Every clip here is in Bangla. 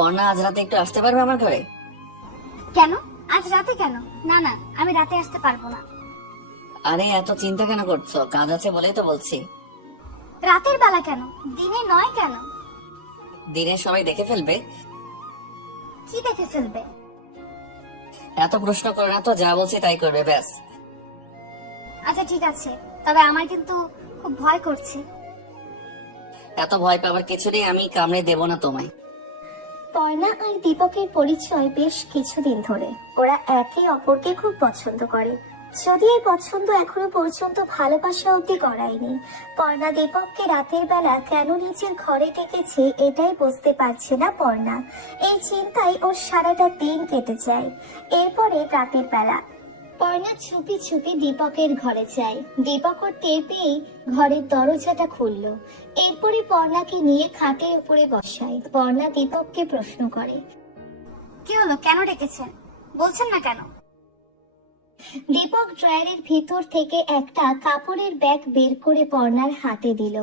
পর্ণা, আজ রাতে একটু আসতে পারবে আমার ঘরে? কেন? আজ রাতে কেন? না না, আমি রাতে আসতে পারবো না। আরে এত চিন্তা কেন করছো? কাজ আছে বলেই তো বলছি। রাতের বেলা কেন? দিনে নয় কেন? দিনে সবাই দেখে ফেলবে। কি দেখে ফেলবে? এত প্রশ্ন করো না তো, যা বলছি তাই করবে ব্যাস। আচ্ছা ঠিক আছে, তবে আমার কিন্তু খুব ভয় করছে। এত ভয় পাবার কিছু নেই, আমি কামড়ে দেব না তোমায়। পর্ণা আর দীপকের পরিচয় বেশ কিছুদিন ধরে। ওরা একে অপরকে খুব পছন্দ করে, যদি এই পছন্দ এখনো পর্যন্ত ভালোবাসা অব্দি গড়ায়নি। পর্ণা দীপককে রাতের বেলা কেন নিজের ঘরে ডেকেছে এটাই বুঝতে পারছে না পর্ণা। এই চিন্তায় ওর সারাটা দিন কেটে যায়। এরপরে রাতের বেলা পর্ণা চুপি চুপি দীপকের ঘরে যায়। দীপক ওর টের পেয়েই ঘরের দরজাটা খুললো। এরপরে পর্ণাকে নিয়ে খাটের উপরে বসায়। পর্ণা দীপককে প্রশ্ন করে, কি হলো, কেন ডেকেছেন? বলছেন না কেন? দীপক ড্রয়ারের ভিতর থেকে একটা কাপড়ের ব্যাগ বের করে পর্ণার হাতে দিল।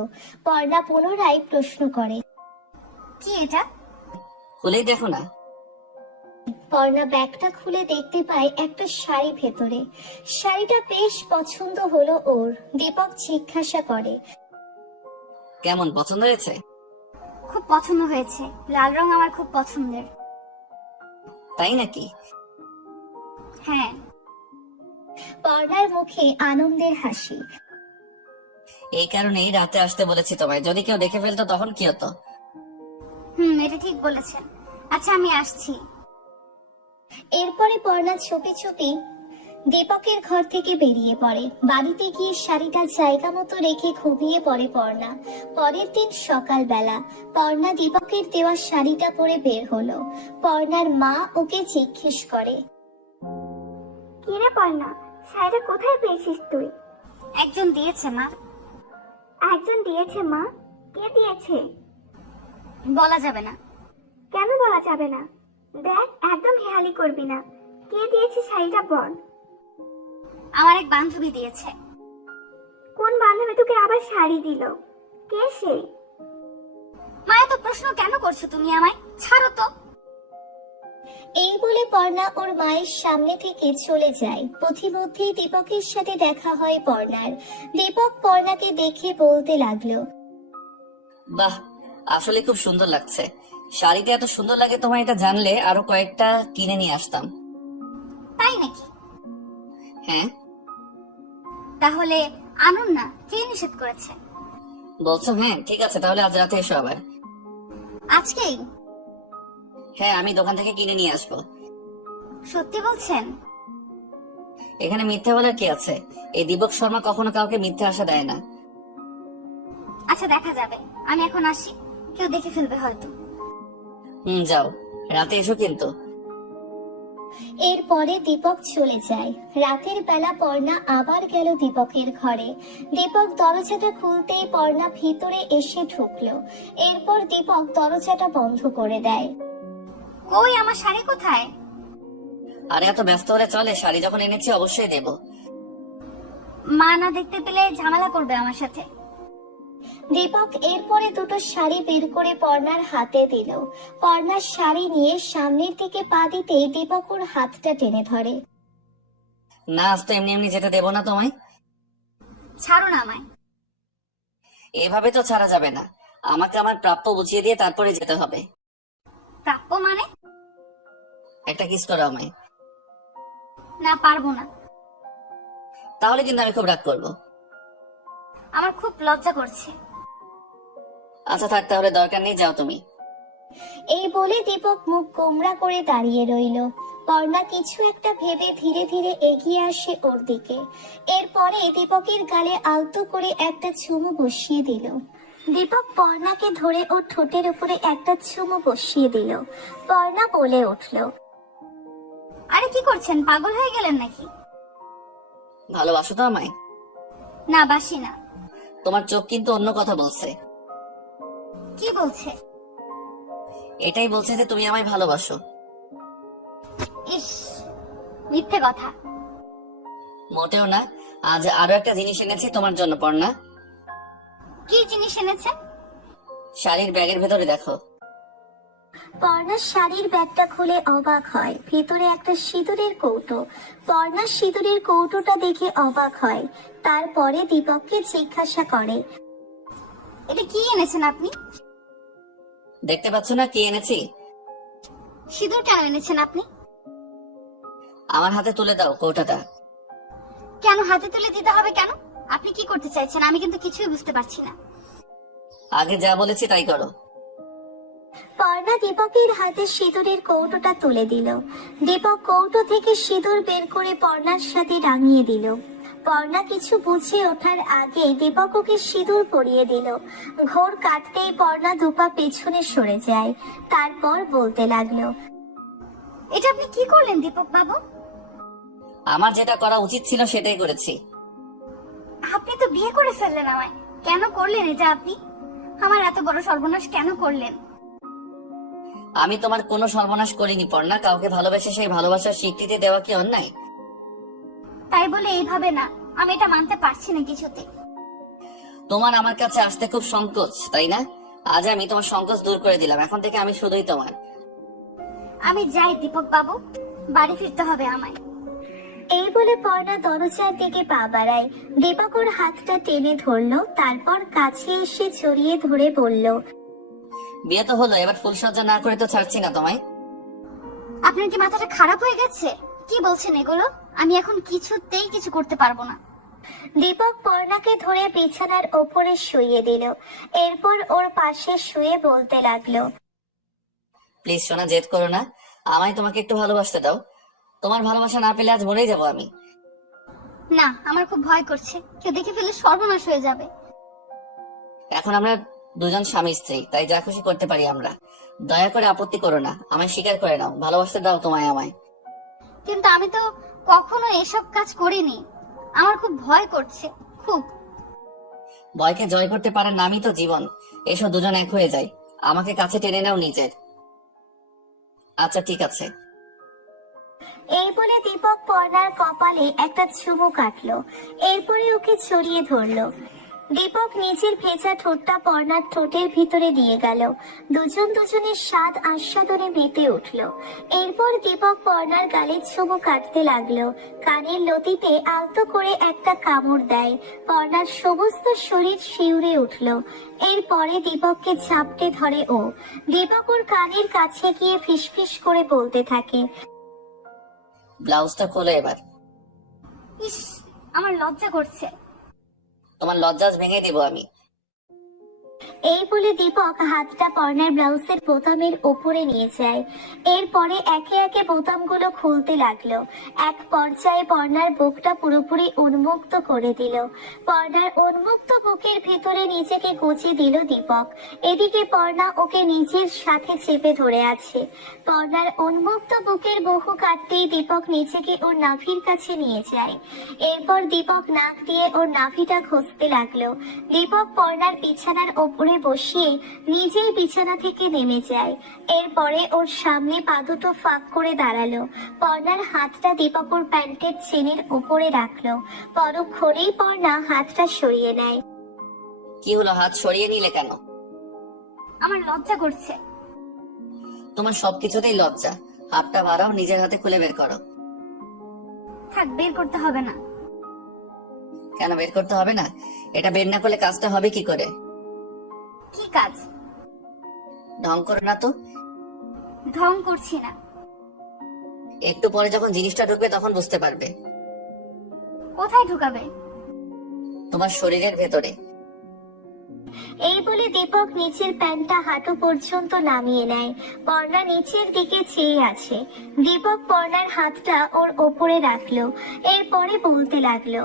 পর্ণা পুনরায় প্রশ্ন করে, কি এটা? খুলেই দেখো না। পর্ণা ব্যাগটা খুলে দেখতে পায় একটা শাড়ি ভেতরে। শাড়িটা বেশ পছন্দ হলো ওর। দীপক জিজ্ঞাসা করে, কেমন, পছন্দ হয়েছে? খুব পছন্দ হয়েছে, লাল রং আমার খুব পছন্দের। তাই নাকি? হ্যাঁ। পর্ণার মুখে আনন্দের হাসি। এই কারণেই রাতে আসতে বলেছি তোমায়, যদি কেউ দেখে ফেলতো তখন কি হতো? এটা ঠিক বলেছেন। আচ্ছা আমি আসছি। এরপরে পর্ণা চুপি চুপি দীপকের ঘর থেকে বেরিয়ে পড়ে। বাড়িতে গিয়ে শাড়িটা জায়গা মতো রেখে ঘুমিয়ে পড়ে পর্ণা। পরের দিন সকালবেলা পর্ণা দীপকের দেওয়া শাড়িটা পরে বের হলো। পর্ণার মা ওকে জিজ্ঞেস করে, কিরে পর্ণা, শাড়িটা কোথায় পেয়েছিস তুই? একজন দিয়েছে মা। একজন দিয়েছে মা? কে দিয়েছে? বলা যাবে না। কেন বলা যাবে না? দেখ, একদম হেয়ালি করবি না। কে দিয়েছে শাড়িটা বল। আমার এক বান্ধবী দিয়েছে। কোন বান্ধবী তোকে আবার শাড়ি দিল? কে সে? মা, এত প্রশ্ন কেন করছো তুমি আমায়? ছাড়ো তো। এই বলে পর্ণা ওর মায়ের সামনে থেকে চলে যায়। পথিমধ্যেই দীপকের সাথে দেখা হয় পর্ণার। দীপক পর্ণাকে দেখে বলতে লাগলো, বাহ, আসলে খুব সুন্দর লাগছে। শাড়িটা এত সুন্দর লাগে তোমায়, এটা জানলে আরো কয়েকটা কিনে নিয়ে আসতাম। তাই নাকি? হ্যাঁ। তাহলে আনুন না, কে নিষেধ করেছে? বলছো? হ্যাঁ ঠিক আছে, তাহলে আজ রাতে এসো আবার। আজকেই? হ্যাঁ, আমি দোকান থেকে কিনে নিয়ে আসবো। সত্যি বলছেন? এখানে মিথ্যে বলার কি আছে? এই দীপক শর্মা কখনো কাউকে মিথ্যে আশা দেয় না। আচ্ছা দেখা যাবে, আমি এখন আসি, কেউ দেখে ফেলবে হয়তো। যাও, রাতে এসো কিন্তু। এরপরে দীপক চলে যায়। রাতের বেলা পর্ণা আবার গেল দীপকের ঘরে। দীপক দরজাটা খুলতেই পর্ণা ভিতরে এসে ঢুকলো। এরপর দীপক দরজাটা বন্ধ করে দেয়। কই আমার শাড়ি কোথায়? আরে এত ব্যস্ত হলে চলে? শাড়ি যখন এনেছি অবশ্যই দেব। মা না দেখতে পেলে ঝামেলা করবে আমার সাথে। দীপক এরপরে দুটো শাড়ি বের করে পর্ণার হাতে দিল। পর্ণার শাড়ি নিয়ে সামনের দিকে পা দিতেই দীপক ওর হাতটা টেনে ধরে। না, আজ তো এমনি এমনি যেতে দেবো না তোমায়। ছাড়ো না আমায়। এভাবে তো ছাড়া যাবে না, আমাকে আমার প্রাপ্য বুঝিয়ে দিয়ে তারপরে যেতে হবে। প্রাপ্য মানে? একটা কিস করো আমায়। না, পারবো না। তাহলে কিন্তু আমি খুব রাগ করবো। আমার খুব লজ্জা করছে। আচ্ছা থাক, তাহলে দরকার নেই, যাও তুমি। এই বলে দীপক মুখ গোমড়া করে দাঁড়িয়ে রইল। পর্ণা কিছু একটা ভেবে ধীরে ধীরে এগিয়ে আসে ওর দিকে। এরপরে দীপকের গালে আলতো করে একটা চুমু বসিয়ে দিল। দীপক পর্ণাকে ধরে ওর ঠোঁটের উপরে একটা চুমু বসিয়ে দিল। পর্ণা বলে উঠল, আরে কি করছেন, পাগল হয়ে গেলেন নাকি? ভালোবাসো তো আমায়? না, বাসি না। তোমার চোখ কিন্তু অন্য কথা বলছে। কি বলছে? এটাই বলছে যে তুমি আমায় ভালোবাসো। ইস, মিথ্যে কথা। মোটেও না। আজ আরো একটা জিনিস এনেছি তোমার জন্য পর্ণা। কি জিনিস এনেছেন? শাড়ির ব্যাগের ভেতরে দেখো। পর্ণা শাড়ির ব্যাগটা খুলে অবাক হয়, ভেতরে একটা সিঁদুরের কৌটো। পর্ণা সিঁদুরের কৌটোটা দেখে অবাক হয়, তারপরে দীপককে জিজ্ঞাসা করে, এটা কি এনেছেন আপনি? দেখতে পাচ্ছ না কি এনেছি? সিঁদুর কেন এনেছেন আপনি? আমার হাতে তুলে দাও কৌটাটা। কেন হাতে তুলে দিতে হবে কেন? আপনি কি করতে চাইছেন? আমি কিন্তু কিছুই বুঝতে পারছি না। আগে যা বলেছি তাই করো। পর্ণা দীপকের হাতে সিঁদুরের কৌটোটা তুলে দিল। দীপক কৌটো থেকে সিঁদুর বের করে পর্ণার সাথে রাঙিয়ে দিল। পর্ণা কিছু বুঝে ওঠার আগে দীপক ওকে সিঁদুর পরিয়ে দিল। ঘোর কাটতেই পর্ণা দুপা পেছনে সরে যায়, তারপর বলতে লাগলো, এটা আপনি কি করলেন দীপক বাবু? আমার যেটা করা উচিত ছিল সেটাই করেছি। আপনি তো বিয়ে করে ফেললেন আমায়। কেন করলেন এটা আপনি? আমার এত বড় সর্বনাশ কেন করলেন? আমি তোমার কোনো সর্বনাশ করিনি পর্ণা। কাউকে ভালোবেসে সেই ভালোবাসার স্বীকৃতি দেওয়া কি অন্যায়? তাই বলে এইভাবে না, আমি এটা মানতে পারছি না কিছুতে। তোমার আমার কাছে আসতে খুব সংকোচ, তাই না? আজ আমি তোমার সংকোচ দূর করে দিলাম। এখন থেকে আমি শুধুই তোমার। আমি যাই দীপক বাবু, বাড়ি ফিরতে হবে আমায়। এই বলে পর্ণা দরজার দিকে পা বাড়ায়। দীপক ওর হাতটা টেনে ধরলো, তারপর কাছে এসে জড়িয়ে ধরে বলল, বিয়ে তো হলো, এবার ফুলসজ্জা না করে তো ছাড়ছি না তোমায়। আপনার কি মাথাটা খারাপ হয়ে গেছে? কি বলছেন এগুলো? আমি এখন কিছুতেই কিছু করতে পারবো না। দীপক পর্ণাকে ধরে বিছানার ওপরে শুইয়ে দিল। এরপর ওর পাশে শুয়ে বলতে লাগলো, প্লিজ সোনা, জেদ করো না। আমায় তোমাকে একটু ভালোবাসতে দাও। তোমার ভালোবাসা না পেলে আজ মরেই যাবো আমি। না, আমার খুব ভয় করছে, কেউ দেখে ফেলে সর্বনাশ হয়ে যাবে। এখন আমরা দুজন স্বামী স্ত্রী, তাই যা খুশি করতে পারি আমরা। দয়া করে আপত্তি করো না, আমায় স্বীকার করে নাও। ভালোবাসতে দাও তোমায় আমায়। কিন্তু আমি তো কখনো এসব কাজ করিনি। আমার খুব ভয় করছে, খুব। ভয়কে জয় করতে পারার নামই তো জীবন। এসো দুজন এক হয়ে যাই। আমাকে কাছে টেনে নাও নিজের। আচ্ছা ঠিক আছে। এই বলে দীপক পর্ণার কপালে একটা চুমু কাটলো। এরপরে ওকে জড়িয়ে ধরলো। দীপক নিজের ভেজা ঠোঁটটা পর্ণার ঠোঁটের ভিতরে দিয়ে গেল। দুজন দুজনের স্বাদ আস্বাদনে মেতে উঠলো। এরপর দীপক পর্ণার গালে চুমু কাটতে লাগলো। কানের লতিতে আলতো করে একটা কামড় দেয়। পর্ণার সমস্ত শরীর শিউরে উঠলো। এরপরে দীপককে ঝাপটে ধরে ও। দীপক ওর কানের কাছে গিয়ে ফিসফিস করে বলতে থাকে, ব্লাউজটা খোলো এবার। ইস, আমার লজ্জা করছে। তোমার লজ্জাজ ভেঙে দিব আমি। এই বলে দীপক হাতটা পর্ণার ব্লাউজের বোতামের ওপরে নিয়ে যায়। এরপরে একে একে বোতামগুলো খুলতে লাগলো। এক পর্যায়ে পর্ণার বুকটা পুরোপুরি উন্মুক্ত করে দিল। পর্ণার উন্মুক্ত বুকের ভিতরে নিজেকে গুজে দিল দীপক। এদিকে পর্ণা ওকে নিজের সাথে চেপে ধরে আছে। পর্ণার উন্মুক্ত বুকের বহু কাটতেই দীপক নিজেকে ওর নাভির কাছে নিয়ে যায়। এরপর দীপক নাক দিয়ে ওর নাভিটা ঘষতে লাগলো। দীপক পর্ণার বিছানার ওপরে বসিয়ে নিজেই বিছানা থেকে নেমে যায়। এরপরে ওর সামনে পা দুটো ফাঁক করে দাঁড়ালো। পর্ণার হাতটা দীপক ওর প্যান্টের চেনের ওপরে রাখলো। পরক্ষণেই পর্ণা হাতটা সরিয়ে নেয়। কি হলো, হাত সরিয়ে নিলে কেন? আমার লজ্জা করছে। তোমার সবকিছুতেই লজ্জা। হাতটা বাড়াও, নিজের হাতে খুলে বের করো। থাক, বের করতে হবে না। কেন বের করতে হবে না? এটা বের না করলে কাজটা হবে কি করে? কি কাজ? ঢং করো না তো। ঢং করছি না। একটু পরে যখন জিনিসটা ঢুকবে তখন বুঝতে পারবে। কোথায় ঢুকাবে? তোমার শরীরের ভেতরে। এই বলে দীপক নিচের প্যান্টটা হাঁটু পর্যন্ত নামিয়ে নেয়। পর্ণা নিচের দিকে চেয়ে আছে। দীপক পর্ণার হাতটা ওর ওপরে রাখলো। এরপরে বলতে লাগলো,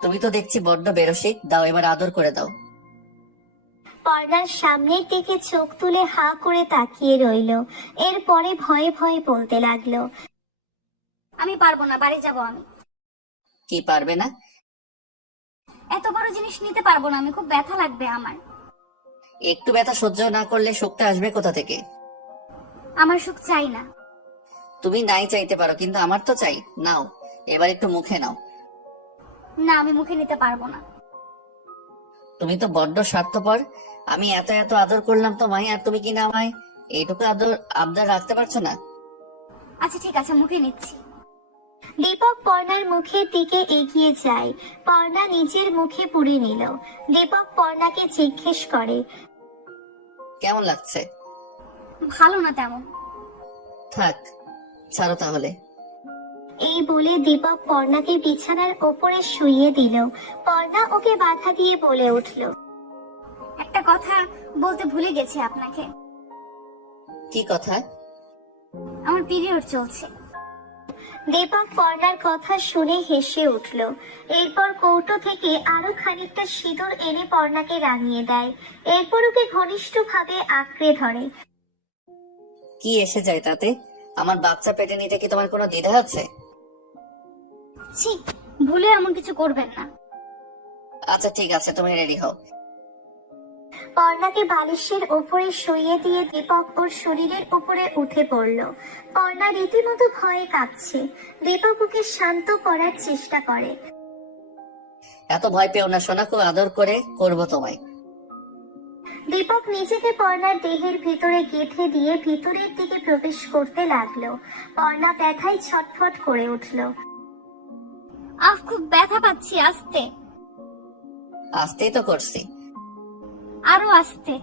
তুমি তো দেখছি বড্ড বেরসিক। দাও এবার আদর করে দাও। পর্ণার সামনের দিকে চোখ তুলে হা করে তাকিয়ে রইল। এরপরে ভয়ে ভয়ে বলতে লাগলো, আমি পারবো না, বাড়ি যাব আমি। কি পারবে না? এত বড় জিনিস নিতে পারবো না আমি, খুব ব্যথা লাগবে আমার। একটু ব্যথা সহ্য না করলে সুখটা আসবে কোথা থেকে? আমার সুখ চাই না। তুমি নাই চাইতে পারো, কিন্তু আমার তো চাই। নাও এবার একটু মুখে নাও। না, আমি মুখে নিতে পারবো না। তুমি তো বড্ড স্বার্থপর। আমি এত এত আদর করলাম তোমায়, আর তুমি কিনা আমায় এইটুকু আদর আবদার রাখতে পারছো না? আচ্ছা ঠিক আছে, মুখে নিচ্ছি। দীপক পর্ণার মুখের দিকে এগিয়ে যায়। পর্ণা নিজের মুখে পুরে নিল। দীপক পর্ণাকে জিজ্ঞেস করে, কেমন লাগছে? ভালো না তেমন। থাক, ছাড়ো তাহলে। এই বলে দীপক পর্ণাকে বিছানার ওপরে শুইয়ে দিল। পর্ণা ওকে বাধা দিয়ে বলে উঠল, একটা কথা বলতে ভুলে গেছি আপনাকে। কি কথা? আমার পিরিয়ড চলছে। দীপক পর্ণার কথা শুনে হেসে উঠল। এরপর কৌটো থেকে আরো খানিকটা সিঁদুর এনে পর্ণাকে রাঙিয়ে দেয়। এরপর ওকে ঘনিষ্ঠভাবে আঁকড়ে ধরে। কি এসে যায় তাতে? আমার বাচ্চা পেটে নিতে কি তোমার কোনো দ্বিধা আছে? ছি, ভুলে এমন কিছু করবেন না। আচ্ছা ঠিক আছে, তুমি রেডি হও। পর্ণাকে বালিশের উপরে শুইয়ে দিয়ে দীপক ওর শরীরের উপরে উঠে পড়ল। পর্ণা রীতিমতো ভয়ে কাঁপছে। দীপক ওকে শান্ত করার চেষ্টা করে। এত ভয় পেও না সোনা, খুব আদর করে করবো তোমায়। দীপক নিজেকে পর্ণার দেহের ভিতরে গেঁথে দিয়ে ভিতরের দিকে প্রবেশ করতে লাগলো। পর্ণা ব্যথায় ছটফট করে উঠল। খুব ব্যথা পাচ্ছি, আস্তে। আসতেই তো করছি। আরো আস্তে।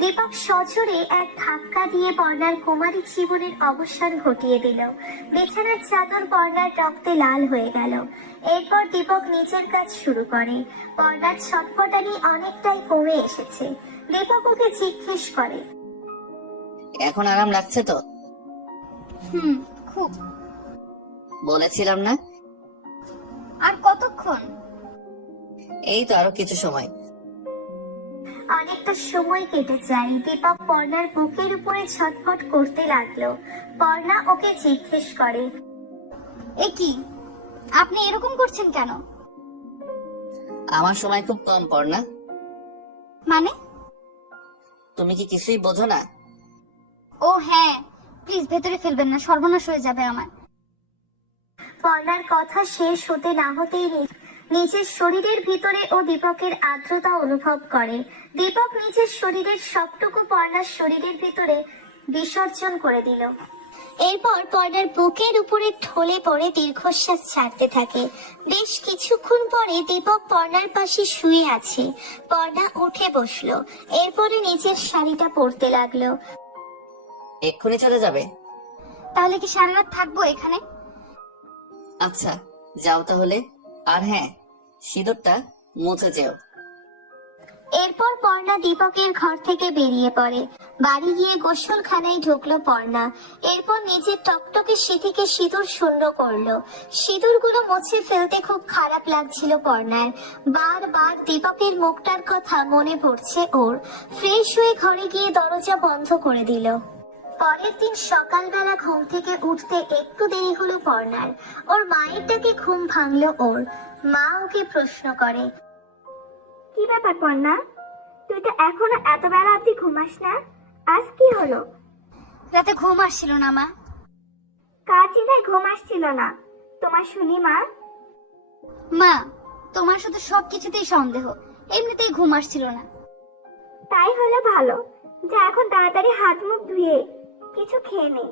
দীপক সজোরে এক ধাক্কা দিয়ে পর্ণার কুমারী জীবনের অবসান ঘটিয়ে দিল। বিছানার চাদর পর্ণার রক্তে লাল হয়ে গেল। এরপর দীপক নিজের কাজ শুরু করে। পর্ণার ছটফটানি অনেকটাই কমে এসেছে। দীপক ওকে জিজ্ঞেস করে, এখন আরাম লাগছে তো? খুব। বলেছিলাম না? আর কতক্ষণ? এই তো আরো কিছু সময়। অনেকটা সময় কেটে যায়। দীপক পর্ণার বুকের উপরে ছটফট করতে লাগলো। পর্ণা ওকে জিজ্ঞেস করে, এ কি, আপনি এরকম করছেন কেন? আমার সময় খুব কম পড়না। মানে? তুমি কি কিছুই বোঝো না? ও হ্যাঁ, প্লিজ ভেতরে ফেলবেন না, সর্বনাশ হয়ে যাবে আমার। পর্ণার কথা শেষ হতে না হতেই নিজের শরীরের ভিতরে ও দীপকের আর্দ্রতা অনুভব করে। দীপক নিজের শরীরের সবটুকু পর্ণার শরীরের ভিতরে বিসর্জন করে দিল। এরপর পর্ণার বুকের উপরে ঢলে পড়ে দীর্ঘশ্বাস ছাড়তে থাকে। বেশ কিছুক্ষণ পরে দীপক পর্ণার পাশে শুয়ে আছে। পর্ণা উঠে বসলো। এরপরে নিজের শাড়িটা পরতে লাগলো। এক্ষুনি চলে যাবে? তাহলে কি সারা রাত থাকবো এখানে? আচ্ছা যাও তাহলে। আর হ্যাঁ, সিঁদুরটা মুছে যেও। এরপর পর্ণা দীপকের ঘর থেকে বেরিয়ে পড়ে। বাড়ি গিয়ে গোসলখানায় ঢুকলো পর্ণা। এরপর নিজের টকটকে সিঁথিকে সিঁদুর শূন্য করলো। সিঁদুরগুলো মুছে ফেলতে খুব খারাপ লাগছিল পর্ণার। বারবার দীপকের মুখটার কথা মনে পড়ছে ওর। ফ্রেশ হয়ে ঘরে গিয়ে দরজা বন্ধ করে দিল। পরের দিন সকালবেলা ঘুম থেকে উঠতে একটু দেরি হলো পর্ণার। ওর মায়ের ডাকে ঘুম ভাঙলো ওর। মা ওকে প্রশ্ন করে, কি ব্যাপার পর্ণা, তুই তো এখনো এত বেলা অব্দি ঘুমাস না? আজ কি হলো? রাতে ঘুম আসছিল না মা। কার চিন্তায় ঘুম আসছিল না তোমার শুনি মা? মা, তোমার সাথে সবকিছুতেই সন্দেহ, এমনিতেই ঘুম আসছিল না। তাই হলো ভালো, যা এখন তাড়াতাড়ি হাত মুখ ধুয়ে কিছু খেয়ে নে।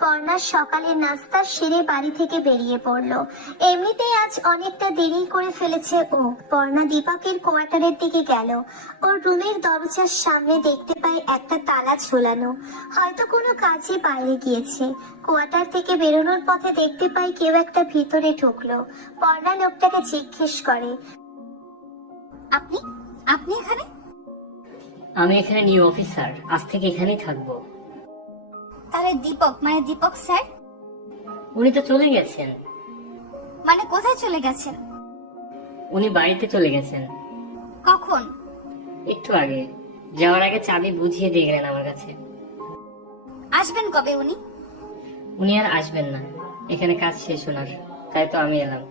পর্ণা সকালের নাস্তা সেরে বাড়ি থেকে বেরিয়ে পড়লো। এমনিতেই আজ অনেকটা দেরি করে ফেলেছে ও। পর্ণা দীপকের কোয়ার্টারের দিকে গেল। ওর রুমের দরজার সামনে দেখতে পায় একটা তালা ঝোলানো। হয়তো কোনো কাজে বাইরে গিয়েছে। কোয়ার্টার থেকে বেরোনোর পথে দেখতে পায় কেউ একটা ভিতরে ঢুকলো। পর্ণা লোকটাকে জিজ্ঞেস করে, আপনি আপনি এখানে? আমি এখানে নিউ অফিসার, আজ থেকে এখানেই থাকবো। তাহলে দীপক মানে দীপক স্যার? উনি তো চলে গেছেন। মানে কোথায় চলে গেছেন? উনি বাড়িতে চলে গেছেন। কখন? একটু আগে। যাওয়ার আগে চাবি বুঝিয়ে দিয়ে গেলেন আমার কাছে। আসবেন কবে উনি? উনি আর আসবেন না, এখানে কাজ শেষ ওনার, তাই তো আমি এলাম।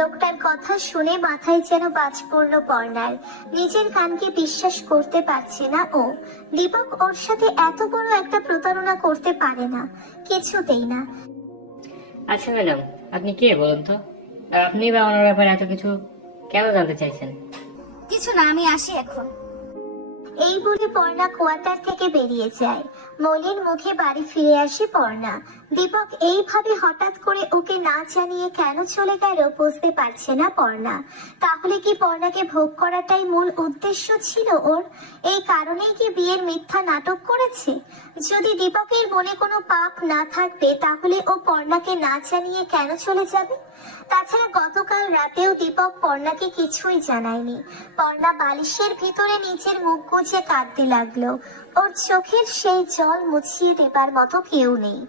লোকটার কথা শুনে মাথায় যেন বাজ পড়লো পর্ণার। নিজের কানকে বিশ্বাস করতে পারছে না ও। দীপক ওর সাথে এত বড় একটা প্রতারণা করতে পারে না, কিছুতেই না। আচ্ছা ম্যাডাম, আপনি কে বলুন তো? আর আপনি বা ওনার ব্যাপারে এত কিছু কেন জানতে চাইছেন? কিছু না, আমি আসি এখন। এই বলে পর্ণা কোয়ার্টার থেকে বেরিয়ে যায়। মলিন মুখে বাড়ি ফিরে আসে পর্ণা। দীপক এইভাবে হঠাৎ করে ওকে না জানিয়ে কেন চলে গেল বুঝতে পারছে না পর্ণা। তাহলে কি পর্ণাকে ভোগ করাটাই মূল উদ্দেশ্য ছিল ওর? এই কারণেই কি বিয়ের মিথ্যা নাটক করেছে? যদি দীপকের মনে কোনো পাপ না থাকবে তাহলে ও পর্ণাকে না জানিয়ে কেন চলে যাবে? তাছাড়া গতকাল রাতেও দীপক পর্ণাকে কিছুই জানায়নি। পর্ণা বালিশের ভিতরে নিজের মুখ গুজে কাঁদতে লাগলো। ওর চোখের সেই জল মুছিয়ে দেবার মতো কেউ নেই।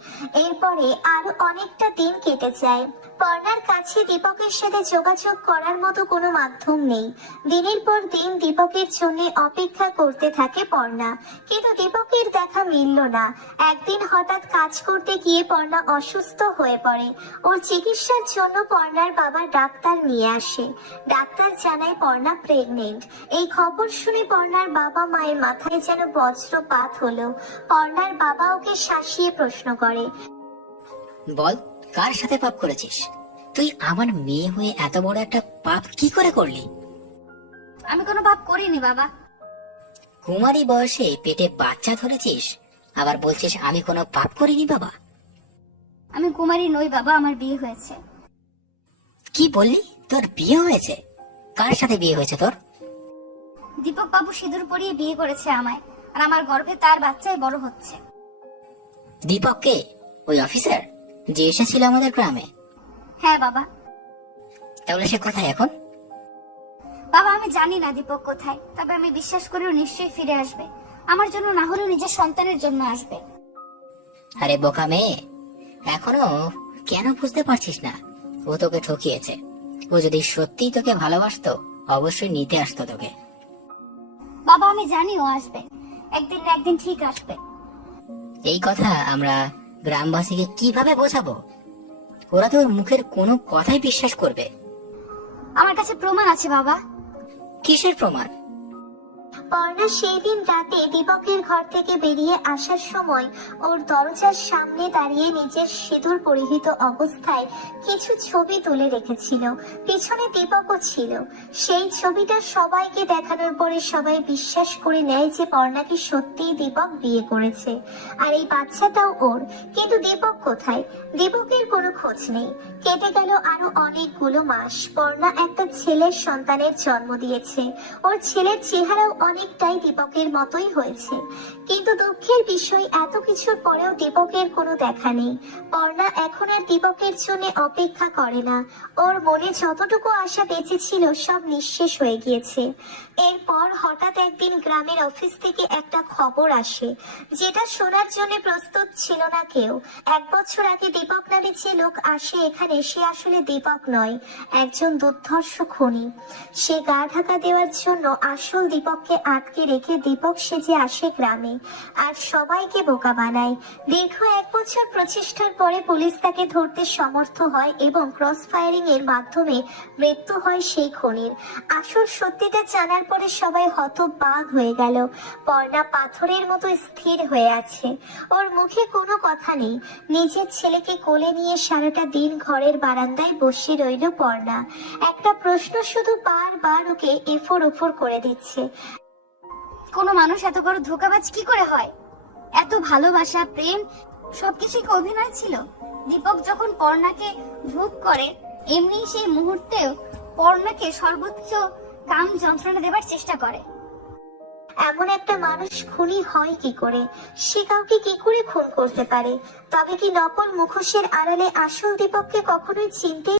এরপরে আরো অনেকটা দিন কেটে যায়। পর্ণার কাছে দীপকের সাথে যোগাযোগ করার মতো কোনো মাধ্যম নেই। দিনের পর দিন দীপকের জন্য অপেক্ষা করতে থাকে পর্ণা, কিন্তু দীপকের দেখা মিলল না। একদিন হঠাৎ কাজ করতে গিয়ে পর্ণা অসুস্থ হয়ে পড়ে। ওর চিকিৎসার জন্য পর্ণার বাবা ডাক্তার নিয়ে আসে। ডাক্তার জানায় পর্ণা প্রেগনেন্ট। এই খবর শুনে পর্ণার বাবা মায়ের মাথায় যেন বজ্রপাত হলো। পর্ণার বাবা ওকে শাসিয়ে প্রশ্ন করে, বল, কার সাথে পাপ করেছিস? তুই আমার মেয়ে হয়ে এত বড় একটা পাপ কি করে করলি? আমি কোনো পাপ করিনি বাবা। কুমারী বয়সে পেটে বাচ্চা ধরেছিস, আবার বলছিস আমি কোনো পাপ করিনি বাবা? আমি কুমারী নই বাবা, আমার বিয়ে হয়েছে। কি বললি? তোর বিয়ে হয়েছে? কার সাথে বিয়ে হয়েছে তোর? দীপক বাবু সিঁদুর পরিয়ে বিয়ে করেছে আমায়, আর আমার গর্ভে তার বাচ্চাই বড় হচ্ছে। দীপক কে? ওই অফিসার যে এসেছিল আমাদের গ্রামে? হ্যাঁ বাবা। তাহলে সে কোথায় এখন? বাবা আমি জানি না দীপক কোথায়, তবে আমি বিশ্বাস করি ও নিশ্চয়ই ফিরে আসবে। আমার জন্য না হলেও নিজের সন্তানের জন্য আসবে। আরে বোকা মেয়ে, এখনো কেন বুঝতে পারছিস না? ও তোকে ঠকিয়েছে। ও যদি সত্যিই তোকে ভালোবাসতো অবশ্যই নিতে আসতো তোকে। বাবা আমি জানি ও আসবে, একদিন না একদিন ঠিক আসবে। এই কথা আমরা গ্রামবাসীকে কিভাবে বোঝাবো? ওরা তো ওর মুখের কোনো কথাই বিশ্বাস করবে। আমার কাছে প্রমাণ আছে বাবা। কিসের প্রমাণ? পর্ণা সেই দিন রাতে দীপকের ঘর থেকে বেরিয়ে আসার সময় ওর দরজার সামনে দাঁড়িয়ে নিজের সিঁদুর পরিহিত অবস্থায় কিছু ছবি তুলে রেখেছিল। পিছনে দীপকও ছিল। সেই ছবিটা সবাইকে দেখানোর পরে সবাই বিশ্বাস করে নেয় যে পর্ণাকে সত্যিই দীপক বিয়ে করেছে, আর এই বাচ্চাটাও ওর। কিন্তু দীপক কোথায়? দীপকের কোনো খোঁজ নেই। কেটে গেল আরো অনেকগুলো মাস। পর্ণা একটা ছেলের সন্তানের জন্ম দিয়েছে। ওর ছেলের চেহারাও অনেকটাই দীপকের মতোই হয়েছে। কিন্তু দুঃখের বিষয়, এত কিছুর পরেও দীপকের কোনো দেখা নেই। পর্ণা এখন আর দীপকের জন্য অপেক্ষা করে না। ওর মনে যতটুকু আশা বেঁচে ছিল সব নিঃশেষ হয়ে গিয়েছে। এরপর হঠাৎ একদিন গ্রামের অফিস থেকে একটা খবর আসে, যেটা শোনার জন্য প্রস্তুত ছিল না কেউ। 1 বছর আগে দীপক নামে যে লোক আসে এখানে, সে আসলে দীপক নয়, একজন দুর্ধর্ষ খুনি। সে গা ঢাকা দেওয়ার জন্য আসল দীপককে আটকে রেখে দীপক সেজে আসে গ্রামে, আর সবাইকে বোকা বানায়। দীর্ঘ 1 বছর প্রচেষ্টার পরে পুলিশ তাকে ধরতে সমর্থ হয় এবং ক্রস ফায়ারিং এর মাধ্যমে মৃত্যু হয় সেই খুনির। আসল সত্যিটা জানার পরে সবাই হতবাক হয়ে গেল। পর্ণা পাথরের মতো স্থির হয়ে আছে। ওর মুখে কোনো কথা নেই। নিজের ছেলেকে কোলে নিয়ে সারাটা দিন ঘরের বারান্দায় বসে রইল পর্ণা। একটা প্রশ্ন শুধু বারবার ওকে এফোর ওফোর করে দিচ্ছে। কোনো মানুষ এত বড় ধোঁকাবাজ কি করে হয়? এত ভালোবাসা, প্রেম সবকিছু কি অভিনয় ছিল? দীপক যখন পর্ণাকে ভোগ করে, এমনি সেই মুহূর্তেও পর্ণাকে সর্বোচ্চ কাম যন্ত্রণা দেবার চেষ্টা করে। এমন একটা মানুষ খুনি হয় কি করে? সে কাউকে কি করে খুন করতে পারে? তবে কি নকল মুখোশের আড়ালে আসল দীপককে কখনোই চিনতে